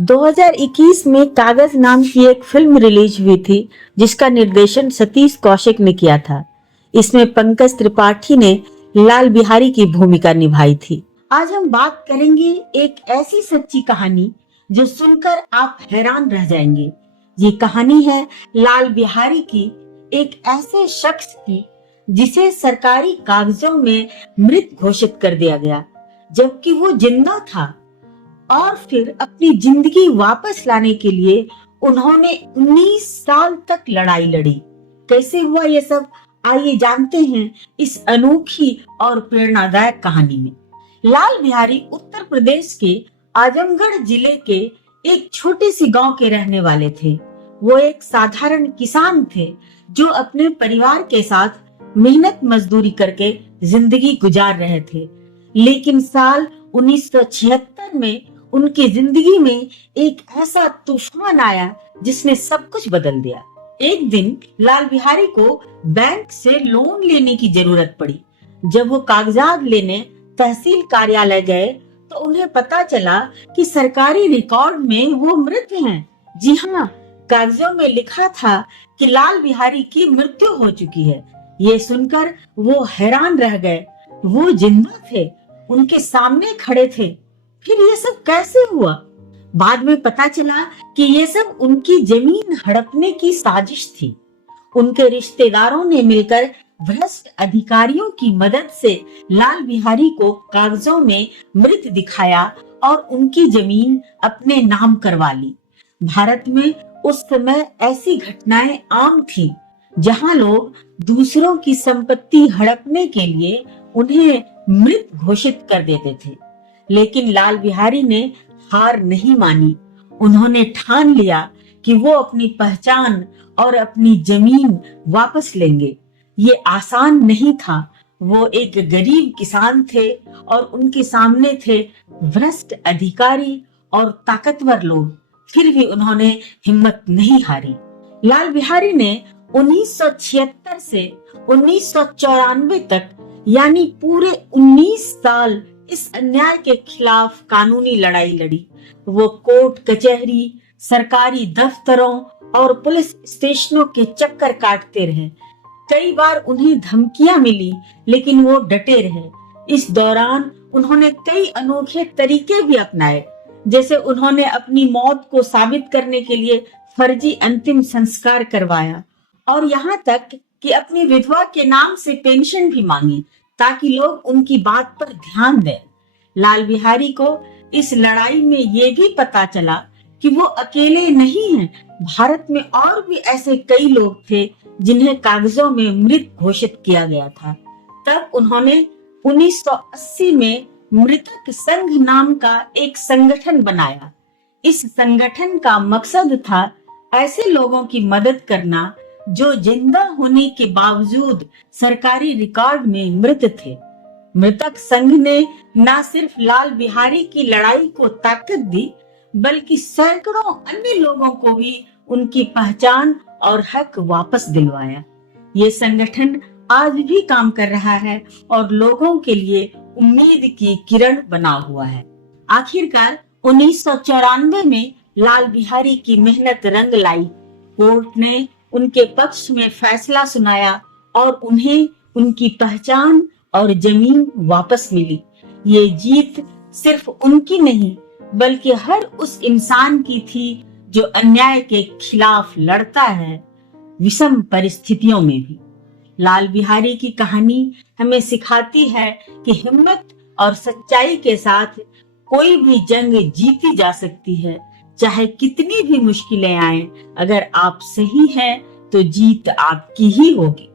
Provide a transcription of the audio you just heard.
2021 में कागज नाम की एक फिल्म रिलीज हुई थी जिसका निर्देशन सतीश कौशिक ने किया था। इसमें पंकज त्रिपाठी ने लाल बिहारी की भूमिका निभाई थी। आज हम बात करेंगे एक ऐसी सच्ची कहानी जो सुनकर आप हैरान रह जाएंगे। ये कहानी है लाल बिहारी की, एक ऐसे शख्स की जिसे सरकारी कागजों में मृत घोषित कर दिया गया जबकि वो जिंदा था। और फिर अपनी जिंदगी वापस लाने के लिए उन्होंने 19 साल तक लड़ाई लड़ी। कैसे हुआ ये सब, आइए जानते हैं इस अनोखी और प्रेरणादायक कहानी में। लाल बिहारी उत्तर प्रदेश के आजमगढ़ जिले के एक छोटे सी गांव के रहने वाले थे। वो एक साधारण किसान थे जो अपने परिवार के साथ मेहनत मजदूरी करके जिंदगी गुजार रहे थे। लेकिन साल 1976 में उनकी जिंदगी में एक ऐसा तूफान आया जिसने सब कुछ बदल दिया। एक दिन लाल बिहारी को बैंक से लोन लेने की जरूरत पड़ी। जब वो कागजात लेने तहसील कार्यालय गए तो उन्हें पता चला कि सरकारी रिकॉर्ड में वो मृत हैं। जी हाँ, कागजों में लिखा था कि लाल बिहारी की मृत्यु हो चुकी है। ये सुनकर वो हैरान रह गए। वो जिंदा थे, उनके सामने खड़े थे। फिर ये सब कैसे हुआ? बाद में पता चला कि ये सब उनकी जमीन हड़पने की साजिश थी। उनके रिश्तेदारों ने मिलकर भ्रष्ट अधिकारियों की मदद से लाल बिहारी को कागजों में मृत दिखाया और उनकी जमीन अपने नाम करवा ली। भारत में उस समय ऐसी घटनाएं आम थी जहां लोग दूसरों की संपत्ति हड़पने के लिए उन्हें मृत घोषित कर देते थे। लेकिन लाल बिहारी ने हार नहीं मानी। उन्होंने ठान लिया कि वो अपनी पहचान और अपनी जमीन वापस लेंगे। ये आसान नहीं था। वो एक गरीब किसान थे और उनके सामने थे भ्रष्ट अधिकारी और ताकतवर लोग। फिर भी उन्होंने हिम्मत नहीं हारी। लाल बिहारी ने 1976 से 1994 तक यानी पूरे 19 साल इस अन्याय के खिलाफ कानूनी लड़ाई लड़ी। वो कोर्ट कचहरी, सरकारी दफ्तरों और पुलिस स्टेशनों के चक्कर काटते रहे। कई बार उन्हें धमकियां मिली लेकिन वो डटे रहे। इस दौरान उन्होंने कई अनोखे तरीके भी अपनाए, जैसे उन्होंने अपनी मौत को साबित करने के लिए फर्जी अंतिम संस्कार करवाया और यहाँ तक कि अपनी विधवा के नाम से पेंशन भी मांगी ताकि लोग उनकी बात पर ध्यान दें। लाल बिहारी को इस लड़ाई में ये भी पता चला कि वो अकेले नहीं हैं। भारत में और भी ऐसे कई लोग थे जिन्हें कागजों में मृत घोषित किया गया था। तब उन्होंने 1980 में मृतक संघ नाम का एक संगठन बनाया। इस संगठन का मकसद था ऐसे लोगों की मदद करना जो जिंदा होने के बावजूद सरकारी रिकॉर्ड में मृत थे। मृतक संघ ने न सिर्फ लाल बिहारी की लड़ाई को ताकत दी बल्कि सैकड़ों अन्य लोगों को भी उनकी पहचान और हक वापस दिलवाया। ये संगठन आज भी काम कर रहा है और लोगों के लिए उम्मीद की किरण बना हुआ है। आखिरकार 1994 में लाल बिहारी की मेहनत रंग लाई। कोर्ट ने उनके पक्ष में फैसला सुनाया और उन्हें उनकी पहचान और जमीन वापस मिली। ये जीत सिर्फ उनकी नहीं बल्कि हर उस इंसान की थी जो अन्याय के खिलाफ लड़ता है, विषम परिस्थितियों में भी। लाल बिहारी की कहानी हमें सिखाती है कि हिम्मत और सच्चाई के साथ कोई भी जंग जीती जा सकती है, चाहे कितनी भी मुश्किलें आए। अगर आप सही हैं तो जीत आपकी ही होगी।